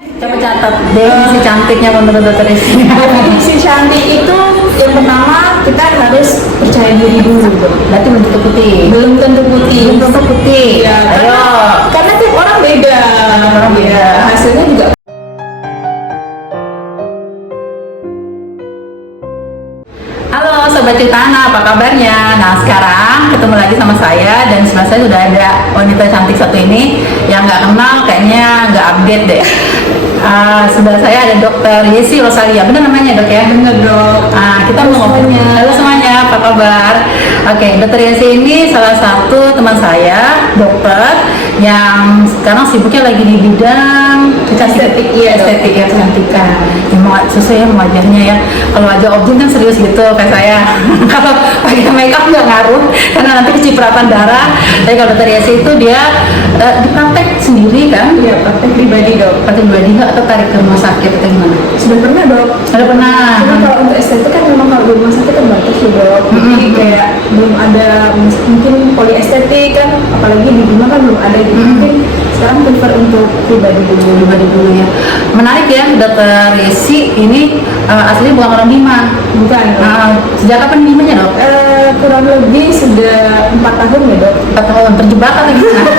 Coba catat definisi cantiknya menurut dokter Rizky. Definisi cantik itu yang pertama kita harus percaya diri dulu. Berarti belum tentu putih. Belum tentu putih. Belum tentu putih. Ya, Ayo. karena tiap orang beda. Orang beda. Ya, hasilnya juga. Halo Sobat Citana, apa kabarnya? Nah sekarang ketemu lagi sama saya dan sebelah saya sudah ada wanita cantik satu ini yang nggak kenal kayaknya nggak update deh. Sebelah saya ada Dokter Yesi Rosalia, benar namanya dok ya? Bener dok. Kita mau ngobrol. Halo semuanya, apa kabar? Oke, Dokter Yesi ini salah satu teman saya, dokter yang sekarang sibuknya lagi di bidang Estetik, iya, estetik ya, kecantikan. Ya, sesuai ya wajahnya ya. Kalau wajah objek kan serius gitu kayak saya. Kalau pakai makeup nggak ngaruh karena nanti kecipratan darah. Tapi kalau Dokter Yesi itu dia dipraktek sendiri kan? Iya, praktek pribadi dok. Praktek pribadi nggak atau tarik ke rumah sakit atau gimana? Sudah pernah dok. Ada pernah. Cuma kalau untuk estetik kan memang kalau di rumah sakit terbatas ya dok. Jadi kayak belum ada mungkin poliestetik kan, apalagi di rumah kan belum ada. Jadi mungkin sekarang prefer untuk pribadi dulu ya. Menarik ya, Dokter Yesi ini aslinya bukan orang Bima. Bukan. Sejak kapan Bimanya dok? Kurang lebih sudah 4 tahun ya dok. 4 tahun terjebak atau gimana?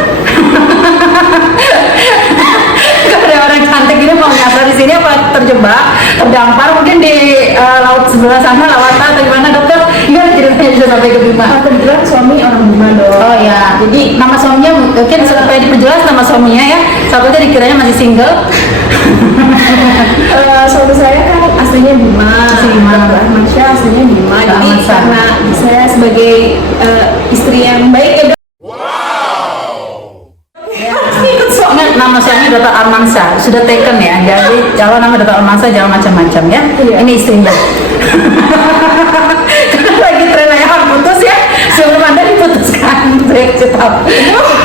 Ada orang cantik gini mau nyasar di sini apa terjebak, terdampar mungkin di laut sebelah sana lawatan atau gimana dokter? Gimana ceritanya bisa sampai ke Bima? Kebetulan suami orang Bima dok. Oh ya, jadi nama suaminya mungkin supaya diperjelas nama suaminya ya. Takutnya dikiranya masih single. Suami saya kan aslinya Bima. Armansyah aslinya Bima. Jadi karena saya sebagai istri yang baik ya dok. Nama suami Dr. Armansyah sudah taken ya, jadi kalau nama Dr. Armansyah jangan macam-macam ya. Iya. Ini istrinya. Karena lagi tren yang putus ya, sebelum Anda diputuskan break cetap.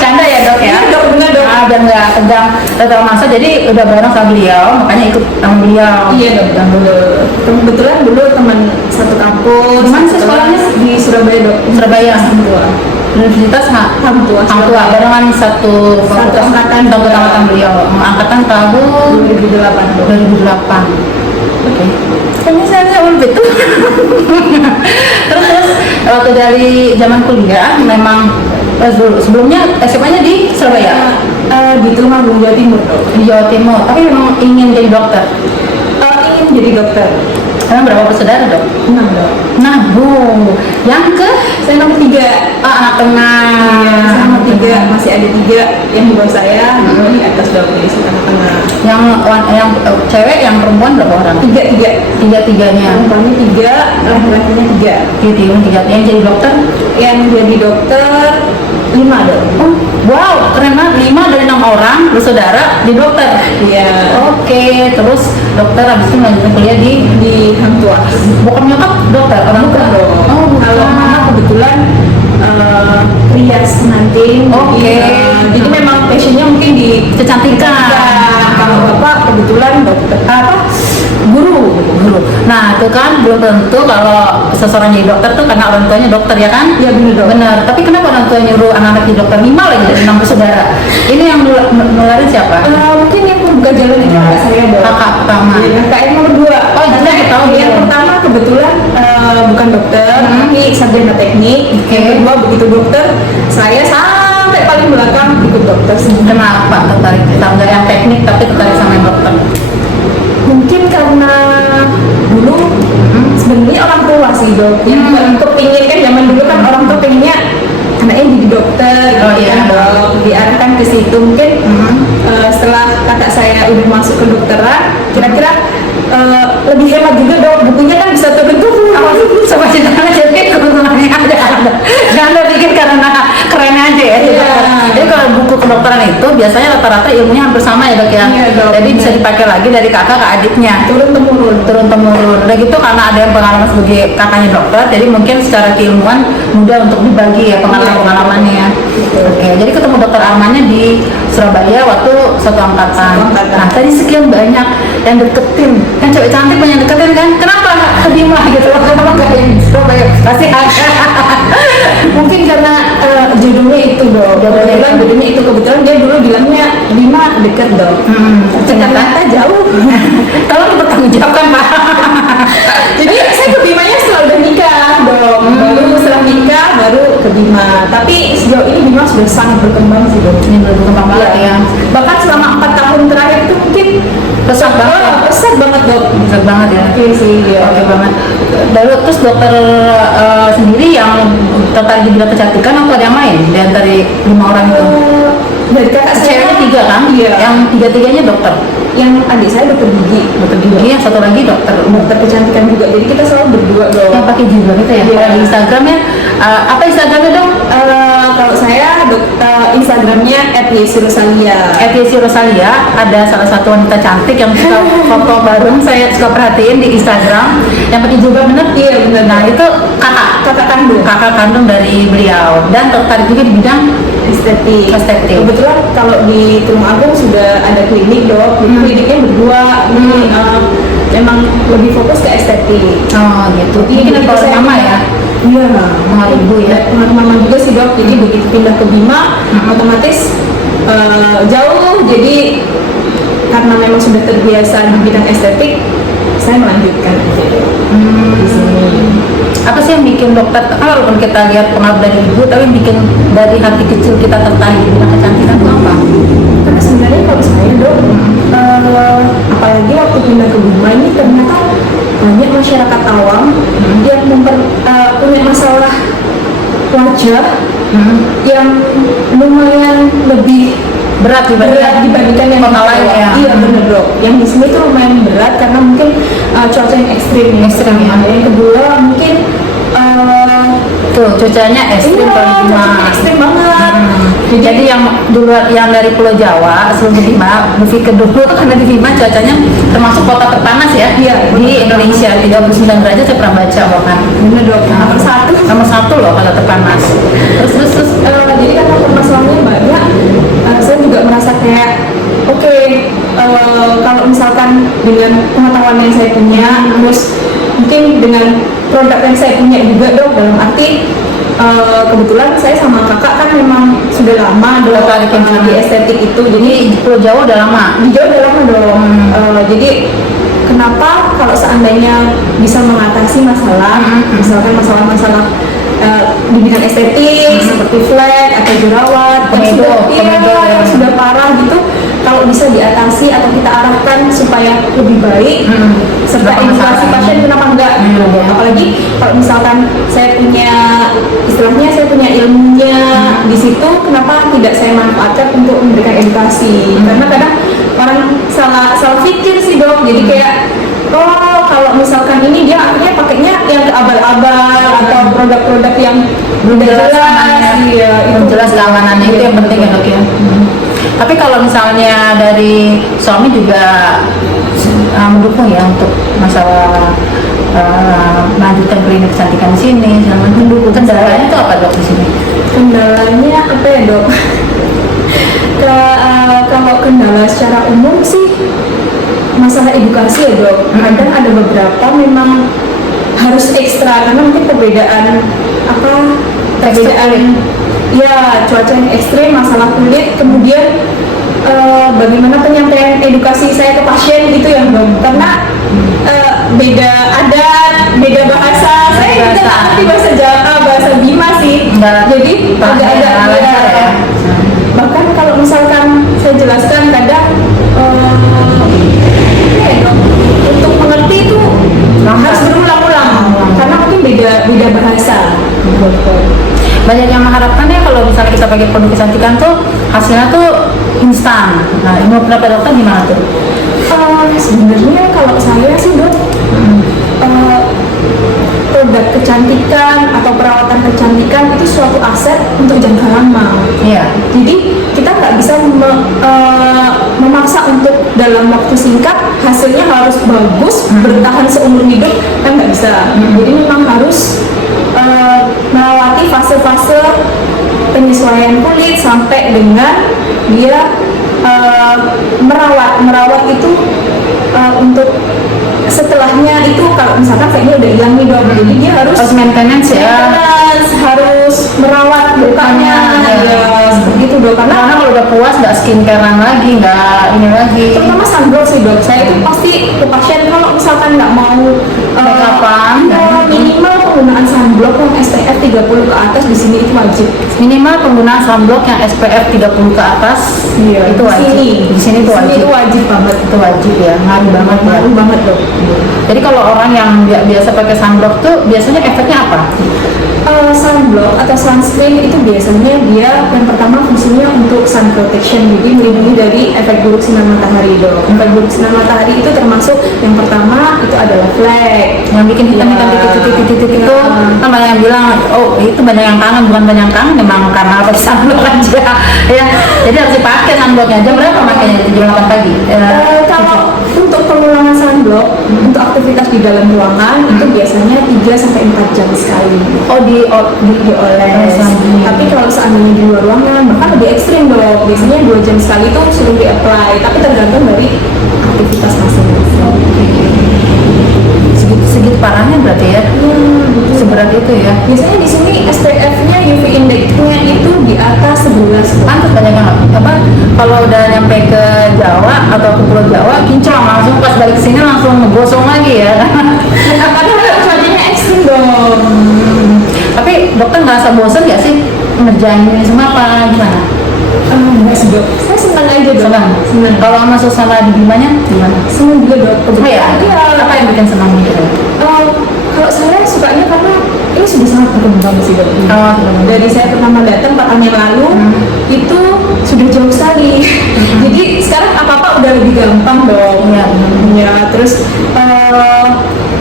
Canda ya dok ya. Iya, dok, benar, dok. Dan nggak tegang Dr. Armansyah, jadi udah bareng sama beliau, makanya ikut sama beliau. Iya dok. Dan dulu. Kebetulan dulu teman satu kampus. Di mana sih sekolahnya? Di Surabaya dok. Surabaya. Hang Tua. Universitas Hang Tua. barengan satu angkatan beliau. Angkatan tahun 2008 dok. 2008. Oke. Kayaknya saya lebih itu. terus waktu dari zaman kuliah memang sebelumnya SMA-nya di Surabaya. Di Tulungagung Jawa Timur dok. Di Jawa Timur. Tapi memang ingin jadi dokter. Ingin jadi dokter. Karena berapa bersaudara dok? 6 dok. Nah bu, yang ke Saya nomor 3. anak tengah. Saya nomor 3, masih ada 3 yang di bawah saya, di atas dok, di tengah-tengah. Yang cewek, yang perempuan berapa orang? 3. Tiga-tiganya. Perempuannya 3, laki-lakinya 3. Tiga. Yang jadi dokter? Yang jadi dokter 5 dok. Oh, wow, keren banget. 5 dari 6 orang bersaudara di dokter. Iya. Oke, terus dokter habis itu melanjutkan kuliah di Hang Tua. bokap nyokap dokter orang Bukan tua. dong. Oh, bukan. Kalau mama kebetulan rias pengantin. Oke. Jadi memang passionnya mungkin di Kecantikan. Kalau bapak kebetulan dokter guru. Nah, itu kan belum tentu kalau seseorang jadi dokter tuh karena orang tuanya dokter ya kan? Iya benar dok. Benar. Tapi kenapa orang tua nyuruh anak-anak jadi dokter? 5 lagi dari 6 bersaudara. Ini yang nularin siapa? Mungkin yang membuka jalan itu kakak saya dok. Kakak pertama. Kakak yang nomor 2. Oh, jadi aku tahu yang dia. pertama kebetulan bukan dokter, tapi sarjana teknik. Oke. Yang kedua begitu dokter, saya sampai paling belakang ikut dokter semua. Kenapa tertarik dari yang teknik tapi tertarik sama yang dokter? Mungkin karena dulu sebenarnya orang tua sih dok yang kepingin kan, zaman dulu kan orang tua pengennya anaknya jadi dokter. Oh, iya. Dok diarahkan ke situ. Mungkin setelah kakak saya udah masuk ke dokteran, kira-kira lebih hemat juga dok, bukunya kan bisa turun tuh. Coba ceritanya jadi kebetulannya ada. Jangan Anda pikir karena keren aja ya. Iya. Jadi kalau buku kedokteran itu biasanya rata-rata ilmunya hampir sama ya dok ya. Iya, dok. Jadi bisa dipakai lagi dari kakak ke adiknya. Turun temurun. Udah gitu karena ada yang pengalaman sebagai kakaknya dokter, jadi mungkin secara keilmuan mudah untuk dibagi ya pengalaman-pengalamannya. Oke, jadi ketemu dokter Armannya di Surabaya waktu satu angkatan. Nah tadi sekian banyak yang deketin, kan cewek cantik banyak deketin kan? Kenapa Bima gitu? Kenapa nggak yang di Surabaya? Pasti ada. Mungkin karena judulnya itu dok. Judulnya itu kebetulan dia dulu bilangnya Bima dekat dok. Ternyata jauh. Tolong bertanggung jawabkan Pak. Jadi saya ke Bimanya setelah udah nikah dok. Baru setelah nikah baru ke Bima. Tapi sejauh ini Bima sudah sangat berkembang sih dok. Ini belum berkembang banget ya. Bahkan selama 4 tahun terakhir itu mungkin Pesat banget. pesat banget dok. Besar banget ya. Oke sih ya. Oke banget. Lalu terus dokter sendiri yang tertarik di bidang kecantikan atau ada yang main di antara 5 orang itu? Dari kakak saya Ceweknya 3 kan? Iya. Yang 3-tiganya dokter. Yang adik saya dokter gigi. Dokter gigi, yang satu lagi dokter Dokter kecantikan juga. Jadi kita selalu berdua dok. yang pakai jilbab itu ya. Iya. Kalau di Instagramnya apa Instagramnya dong? Kalau saya Instagramnya @yesirosalia. Yesi Rosalia, ada salah satu wanita cantik yang suka foto bareng, saya suka perhatiin di Instagram yang pakai jilbab bener. Iya benar. Nah itu kakak kandung dari beliau dan tertarik juga di bidang Estetik. Estetik. Kebetulan kalau di Tulung Agung sudah ada klinik dok. Jadi kliniknya berdua. Ini memang lebih fokus ke estetik. oh gitu. Jadi Mungkin begitu kalau saya mama pindah- ya, Iya. pengaruh ibu ya. Pengaruh mama juga sih dok. Jadi begitu pindah ke Bima, otomatis jauh. Jadi karena memang sudah terbiasa di bidang estetik, saya melanjutkan aja di sini. Apa sih yang bikin dokter, walaupun kita lihat pengaruh dari ibu, tapi yang bikin dari hati kecil kita tertarik di bidang kecantikan itu apa? Karena sebenarnya kalau saya dok, apalagi waktu pindah ke Bima ini ternyata banyak masyarakat awam yang punya masalah wajah yang lumayan lebih Berat dibandingkan yang kota di lain Jawa. ya. Iya benar dok. Yang di sini tuh lumayan berat karena mungkin cuaca yang ekstrim. Ekstrim, ya. Yang kedua mungkin Tuh cuacanya ekstrim iya, kalau di Bima. cuacanya ekstrim banget. Jadi yang dulu yang dari Pulau Jawa sebelum di Bima, movie kedua karena di Bima cuacanya termasuk kota terpanas ya. Iya, Di Indonesia 39 derajat saya pernah baca bahkan. Benar dok. Nomor satu. Nomor 1 loh kalau terpanas. Terus Jadi karena permasalahannya banyak, saya juga merasa kayak oke, kalau misalkan dengan pengetahuan yang saya punya, terus mungkin dengan produk yang saya punya juga dok, dalam arti kebetulan saya sama kakak kan memang sudah lama dok Tertarik yang di estetik itu, jadi di Pulau Jawa udah lama. di Jawa udah lama dong. Jadi kenapa kalau seandainya bisa mengatasi masalah, misalkan masalah-masalah di bidang estetik seperti flek atau jerawat yang Komedo, sudah komedo, ya. yang sudah parah gitu, kalau bisa diatasi atau kita arahkan supaya lebih baik, serta Kenapa edukasi masalah pasien ini? kenapa enggak gitu. Apalagi kalau misalkan saya punya istilahnya saya punya ilmunya di situ, kenapa tidak saya manfaatkan untuk memberikan edukasi? Karena kadang orang salah pikir sih dok, jadi kayak oh kalau misalkan ini dia akhirnya pakainya yang abal-abal atau produk-produk yang Belum jelas jelas, amannya. iya, Belum itu. jelas keamanannya, itu yang penting ya dok ya. Tapi kalau misalnya dari suami juga mendukung ya untuk masalah melanjutkan klinik kecantikan di sini, mendukung. Kendalanya itu apa dok di sini? Kendalanya apa ya dok? Kalau kendala secara umum sih masalah edukasi ya dok. Kadang ada beberapa memang harus ekstra karena mungkin perbedaan ya cuaca yang ekstrim, masalah kulit, kemudian bagaimana penyampaian edukasi saya ke pasien gitu ya dok. Karena beda adat, beda bahasa. Saya juga nggak ngerti bahasa Jawa, bahasa Bima sih. Jadi agak-agak ya. bahkan kalau misalkan saya jelaskan kadang ya dok, untuk mengerti itu harus berulang-ulang karena mungkin beda bahasa. Banyak yang mengharapkan ya kalau misalnya kita pakai produk kecantikan tuh hasilnya tuh instan. Nah, ini berapa dokter gimana tuh? Sebenarnya kalau saya sih dok, produk kecantikan atau perawatan kecantikan itu suatu aset untuk jangka lama. Iya. Jadi kita nggak bisa memaksa untuk dalam waktu singkat hasilnya harus bagus, bertahan seumur hidup, kan nggak bisa. Jadi memang harus melewati fase-fase penyesuaian kulit sampai dengan dia merawat itu untuk setelahnya itu kalau misalkan kayaknya udah hilang nih dok, jadi dia harus maintenance ya. harus merawat lukanya ya. ya seperti itu dok, Karena karena kalau udah udah puas, nggak skincarean lagi, nggak ini lagi. terutama sunblock sih dok, saya itu pasti ke pasien kalau misalkan nggak mau Make-upan, minimal penggunaan sunblock yang SPF 30 ke atas di sini itu wajib. Minimal penggunaan sunblock yang SPF 30 ke atas, itu wajib. Di sini itu wajib. Itu wajib banget. Itu wajib ya, ngaruh banget ya. Ngaruh banget dok. Jadi kalau orang yang biasa pakai sunblock tuh biasanya efeknya apa? Sunblock atau sunscreen itu biasanya dia yang pertama fungsinya untuk sun protection, jadi melindungi dari efek buruk sinar matahari dok. Efek buruk sinar matahari itu termasuk yang pertama itu adalah flek, Yang bikin hitam-hitam titik-titik itu kan banyak yang bilang, oh itu banyak yang kangen, bukan banyak yang kangen, memang karena pakai sunblock aja ya. Jadi harus dipakai sunblocknya. Jam berapa makanya? Jam 8 pagi? kalau untuk pengulangan sunblock untuk aktivitas di dalam ruangan itu biasanya 3-4 jam sekali. Dioles. Tapi kalau seandainya di luar ruangan bahkan lebih ekstrim dok. Biasanya 2 jam sekali itu suruh di-apply. Tapi tergantung dari aktivitas masing-masing. Segitu parahnya berarti ya? Seberat itu ya? Biasanya di sini SPF-nya UV index-nya itu di atas 11. Pantas banyak yang apa? Kalau udah nyampe ke Jawa atau ke Pulau Jawa, kinclong langsung pas balik sini langsung ngegosong lagi ya. Karena cuacanya ekstrim dong. Tapi dokter ngerasa bosan nggak sih ngerjain ini semua apa gimana? Enggak sih dok, saya senang aja dok. Senang. Kalau sama suasana di Bimanya gimana? Senang juga dok. Oh ya? Iya. Apa yang bikin senang gitu? Kalau saya sukanya karena ini sudah sangat berkembang sih dok. Dari saya pertama datang 4 tahun yang lalu itu sudah jauh sekali. Jadi sekarang apa-apa udah lebih gampang dong. Ya, terus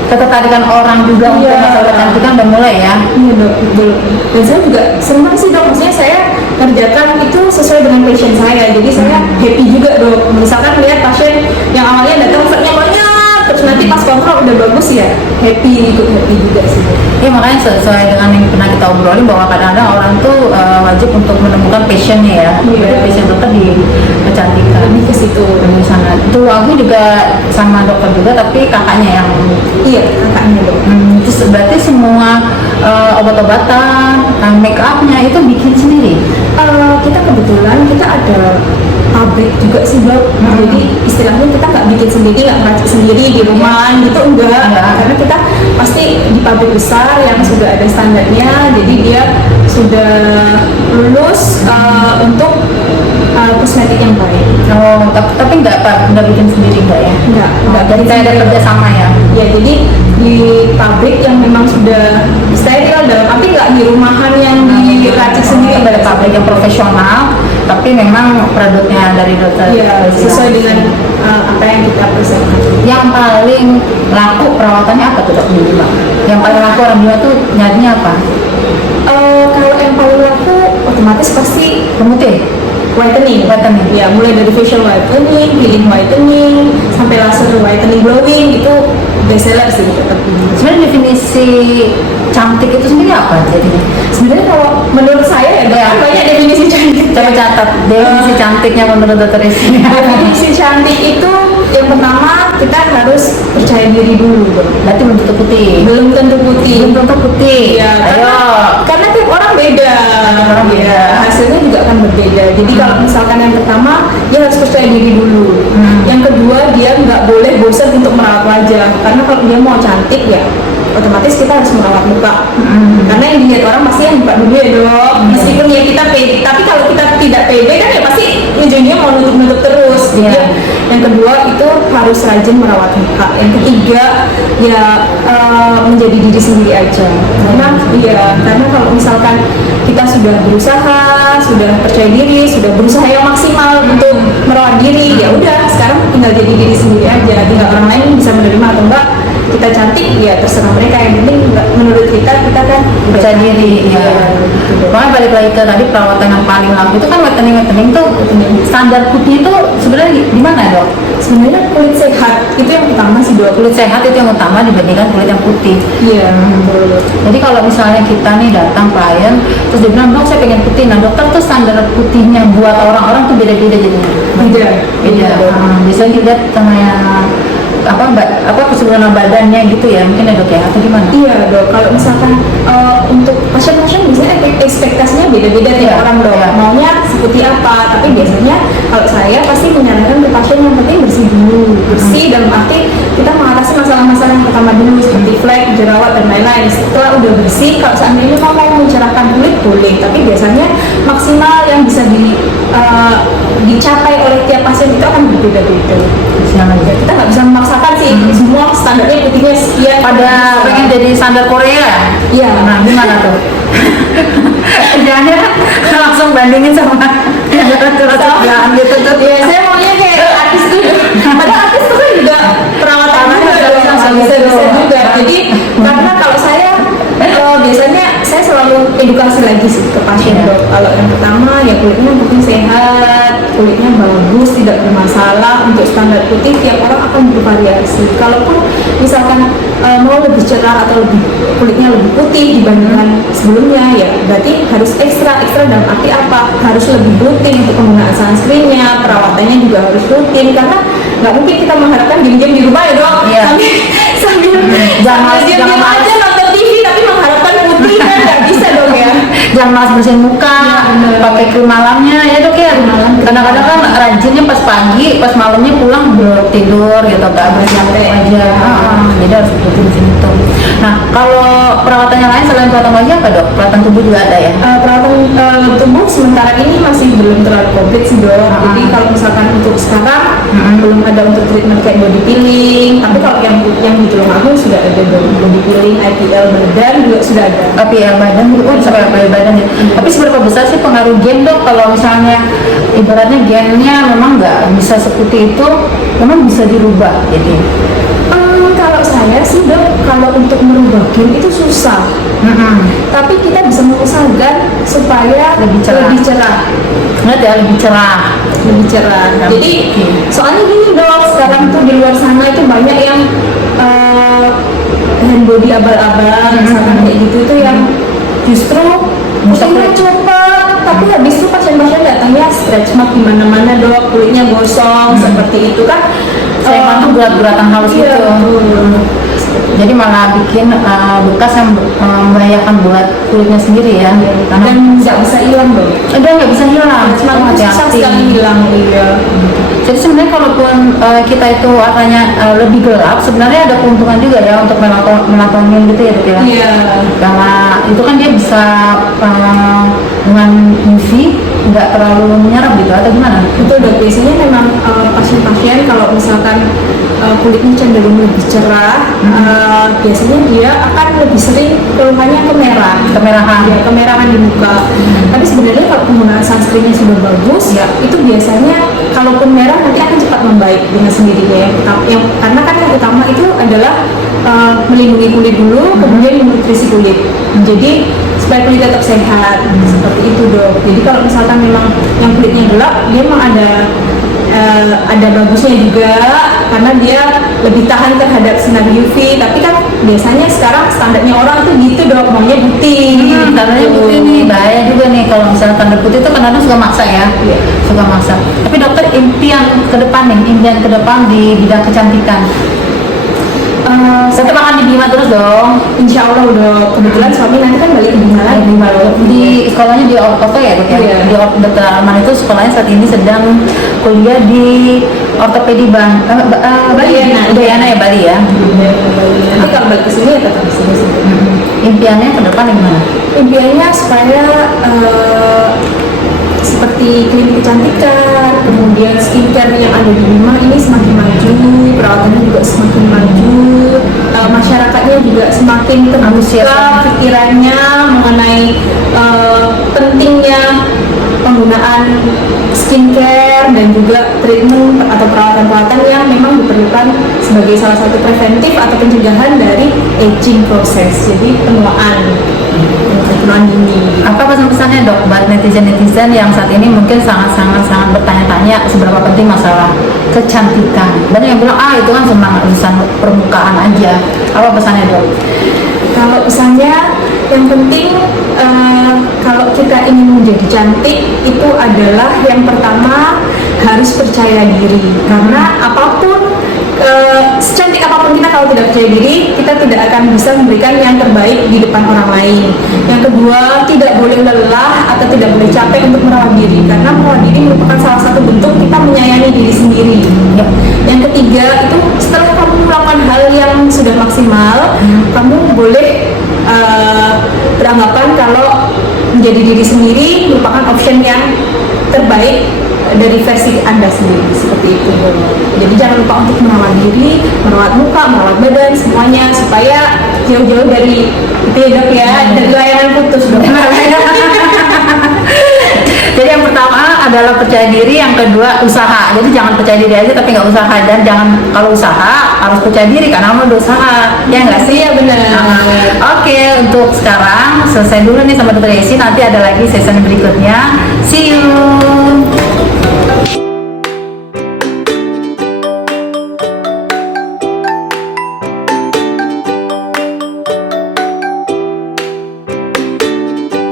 ketertarikan orang juga untuk masalah kecantikan udah mulai ya. Iya dok, betul. Dan saya juga senang sih dok, maksudnya saya kerjakan itu sesuai dengan passion saya. Jadi saya happy juga dok. Misalkan lihat pasien yang awalnya datang flatnya banyak, terus nanti pas kontrol udah bagus ya, ikut happy juga sih dok. Iya makanya sesuai dengan yang pernah kita obrolin bahwa kadang-kadang orang tuh wajib untuk menemukan passionnya ya. Jadi passion dokter di kecantikan. Lebih ke situ. Lebih sangat. Itu aku juga sama dokter juga tapi kakaknya yang kakaknya dok. Terus berarti semua obat-obatan, make upnya itu bikin sendiri. Kita kebetulan kita ada pabrik juga sih dok. Jadi istilahnya kita nggak bikin sendiri, nggak meracik sendiri di rumah gitu enggak. Karena kita pasti di pabrik besar yang sudah ada standarnya. Jadi dia sudah lulus untuk kosmetik yang baik. Oh, tapi nggak bikin sendiri nggak ya? Nggak. Jadi kayak ada kerjasama ya? Ya, jadi di pabrik yang memang sudah steril dalam arti nggak di rumahan yang diracik sendiri. Ada pabrik yang profesional, tapi memang produknya dari dokter. Iya, sesuai dengan apa yang kita persiapkan. Yang paling laku perawatannya apa tuh dok di Bima? Yang paling laku orang Bima tuh nyarinya apa? Kalau yang paling laku otomatis pasti Pemutih? whitening. Ya, mulai dari facial whitening, peeling whitening, sampai laser whitening glowing itu best seller sih tetap. Sebenarnya definisi cantik itu sendiri apa jadinya? Sebenarnya kalau menurut saya ya, banyak definisi cantik. Coba catat definisi cantiknya menurut dokter Rizky. Definisi cantik itu yang pertama kita harus percaya diri dulu. Berarti belum tentu putih. Belum tentu putih. Iya. Ayo. Karena tiap orang beda. Hasilnya juga akan berbeda. Jadi kalau misalkan yang pertama dia harus percaya diri dulu. Yang kedua dia nggak boleh bosan untuk merawat wajah. Karena kalau dia mau cantik ya otomatis kita harus merawat muka. Karena yang dilihat orang pasti yang muka dulu ya dok. Meskipun ya kita pede, tapi kalau kita tidak pede kan ya pasti ujungnya mau nutup-nutup terus. Jadi yang kedua itu harus rajin merawat muka. Yang ketiga ya menjadi diri sendiri aja. Karena kalau misalkan kita sudah berusaha, sudah percaya diri, sudah berusaha yang maksimal untuk merawat diri, ya udah sekarang tinggal jadi diri sendiri aja. Tinggal orang lain bisa menerima atau enggak. Kita cantik ya terserah mereka, yang penting menurut kita kan percaya diri ya. Makanya balik lagi ke tadi perawatan yang paling laku itu kan whitening tuh standar putih itu sebenarnya di mana dok? Sebenarnya kulit sehat itu yang utama sih dok. Kulit sehat itu yang utama dibandingkan kulit yang putih. Iya. Jadi kalau misalnya kita nih datang klien terus dia bilang dok saya pengen putih, nah dokter tuh standar putihnya buat orang-orang tuh beda-beda jadinya. Beda. Biasanya kita lihat sama yang keseluruhan badannya gitu ya mungkin ya dok ya atau gimana? Iya dok, kalau misalkan untuk pasien-pasien biasanya ekspektasinya beda-beda tiap Iya, orang dok, iya. maunya seperti apa. Tapi biasanya kalau saya pasti menyarankan ke pasien yang penting bersih dulu. Bersih dalam arti kita mengatasi masalah-masalah yang pertama dulu seperti flek, jerawat dan lain-lain. Setelah udah bersih, kalau seandainya mau mencerahkan kulit boleh, tapi biasanya maksimal yang bisa dicapai oleh tiap pasien itu akan berbeda-beda. Ya, kita nggak bisa memaksakan sih semua standarnya putihnya sekian. Pada pengen jadi standar Korea? Iya. Nah gimana tuh? Kerjaannya langsung bandingin sama yang kerjaan gitu tuh. Ya saya maunya kayak artis tuh. Padahal artis tuh kan juga perawatan juga bisa juga. Jadi karena kalau saya biasanya saya selalu edukasi lagi sih ke pasien dok. Kalau yang pertama ya kulitnya yang penting sehat, kulitnya bagus, tidak bermasalah. Untuk standar putih tiap orang akan bervariasi. Kalaupun misalkan mau lebih cerah atau kulitnya lebih putih dibandingkan sebelumnya, ya berarti harus ekstra dalam arti apa? Harus lebih rutin untuk penggunaan sunscreennya, perawatannya juga harus rutin karena nggak mungkin kita mengharapkan diam-diam di rumah ya dok. Iya. Sambil diam-diam aja nonton TV tapi mengharapkan putih kan nggak bisa dong ya. Jangan malas bersihin muka, pakai krim malamnya ya dok ya. Kadang-kadang kan rajinnya pas pagi, pas malamnya pulang belum tidur gitu, gak bersantai aja. Jadi harus rutin itu. Nah kalau perawatannya lain selain perawatan wajah apa dok? Perawatan tubuh juga ada ya? Perawatan tubuh sementara ini masih belum terlalu komplit sih dok. Jadi kalau misalkan untuk sekarang belum ada untuk treatment kayak body peeling. Tapi kalau yang di Tulungagung sudah ada body peeling, IPL badan juga sudah ada. IPL badan, sampai IPL badan ya. Tapi seberapa besar sih pengaruh gen dok? Kalau misalnya ibaratnya gennya memang nggak bisa seputih itu, memang bisa dirubah jadi. Kalau saya sih dok, kalau untuk merubah gen itu susah. Tapi kita bisa mengusahakan supaya Lebih cerah. Ingat ya, lebih cerah. Jadi soalnya gini dok, sekarang tuh di luar sana itu banyak yang hand body abal-abal, misalkan kayak gitu itu yang justru putihnya cepat, tapi habis itu pasien-pasien datangnya stretch mark di mana-mana dok, kulitnya gosong seperti itu kan. Saya tuh bulat-bulatan halus Iya, gitu. betul. Jadi malah bikin bekas yang membahayakan buat kulitnya sendiri ya. Karena Dan nggak bisa hilang dong. udah nggak bisa hilang. Cuma susah sekali hilang. Iya. Jadi sebenarnya kalaupun kita itu warnanya lebih gelap, sebenarnya ada keuntungan juga ya untuk melatonin gitu ya dok ya. Iya. Karena itu kan dia bisa dengan UV nggak terlalu menyerap gitu atau gimana? Betul dok, biasanya memang pasien-pasien kalau misalkan kulitnya cenderung lebih cerah, biasanya dia akan lebih sering keluhannya Kemerahan. ya, kemerahan di muka. Tapi sebenarnya kalau penggunaan sunscreennya sudah bagus, Ya. itu biasanya kalaupun merah nanti akan cepat membaik dengan sendirinya. Karena kan yang utama itu adalah melindungi kulit dulu, kemudian menutrisi kulit. Jadi supaya kulit tetap sehat, seperti itu dok. Jadi kalau misalkan memang yang kulitnya gelap, dia memang ada bagusnya juga karena dia lebih tahan terhadap sinar UV. Tapi kan biasanya sekarang standarnya orang tuh gitu dok, maunya putih. Tandanya putih nih, bahaya juga nih kalau misalnya tanda putih itu kadang-kadang suka maksa ya. Iya. Suka maksa. Tapi dokter impian ke depan di bidang kecantikan. Tetap akan di Bima terus dong. Insya Allah udah, kebetulan suami nanti kan balik ke Bima lagi. Di sekolahnya di Orto ya dok ya? Iya. Di Dokter Arman itu sekolahnya saat ini sedang kuliah di ortopedi Udayana ya Bali ya. Nanti kalau balik ke sini ya tetap di sini sih. Impiannya ke depan gimana? Impiannya supaya seperti klinik kecantikan, kemudian skincare yang ada di Bima ini semakin maju, perawatannya juga semakin maju, masyarakatnya juga semakin terbuka pikirannya mengenai pentingnya penggunaan skincare dan juga treatment atau perawatan-perawatan yang memang diperlukan sebagai salah satu preventif atau pencegahan dari aging proses, jadi penuaan dini. Apa pesan-pesannya dok buat netizen-netizen yang saat ini mungkin sangat bertanya-tanya seberapa penting masalah kecantikan? Banyak yang bilang itu kan cuma urusan permukaan aja. Apa pesannya dok? Kalau pesannya yang penting kalau kita ingin menjadi cantik itu adalah yang pertama harus percaya diri, karena apapun secantik apapun kita kalau tidak percaya diri, kita tidak akan bisa memberikan yang terbaik di depan orang lain. Yang kedua, tidak boleh lelah atau tidak boleh capek untuk merawat diri, karena merawat diri merupakan salah satu bentuk kita menyayangi diri sendiri. Yang ketiga, itu setelah kamu melakukan hal yang sudah maksimal, kamu boleh beranggapan kalau menjadi diri sendiri merupakan option yang terbaik dari versi Anda sendiri, seperti itu. Jadi jangan lupa untuk merawat diri, merawat muka, merawat badan, semuanya supaya jauh-jauh dari itu ya Dok ya, dari layanan putus Dok. Jadi yang pertama adalah percaya diri, yang kedua usaha. Jadi jangan percaya diri aja tapi nggak usaha, dan jangan kalau usaha harus percaya diri karena kamu udah usaha. Ya nggak sih? Iya benar. Oke, untuk sekarang selesai dulu nih sama Dr. Yesi. Nanti ada lagi season berikutnya. See you.